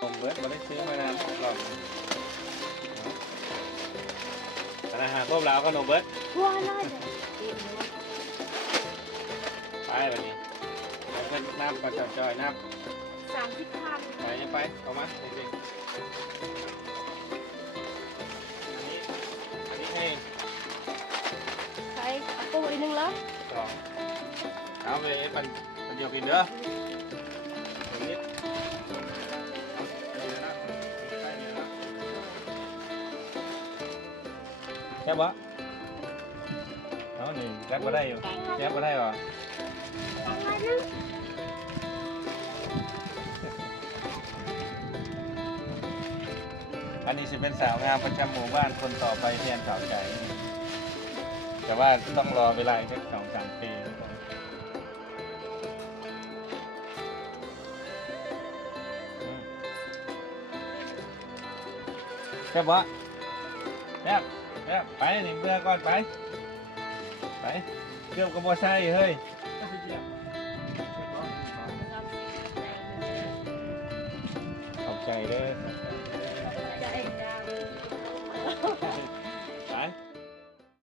ผมเบิร์ดมาได้ซื้อมานานรอบอาหารพวกเราขนมเบิร์ด ทั่วเลย ไปแบบนี้แล้วก็น้ำปลาจอยน้ำ 30,000ไปเอามาจริงๆอันนี้ให้ ใช้อาปูอีกนึงแล้ว สองเอาไปปันเดียวกินเด้อตรงนี้แค่บ่เอาหนึ่งแก๊บมาได้อยู่แก๊บมาได้หรออันนี้จะเป็นสาวงามประจำหมู่บ้านคนต่อไปแทนสาวใจแต่ว่าต้องรอเวลาแค่2-3 ปีแค่บ่แค่ไปนี่เมื่อก่อนไปเกือบกับโมไซค์เฮ้ยขอบใจเลย จะเอ็นดาว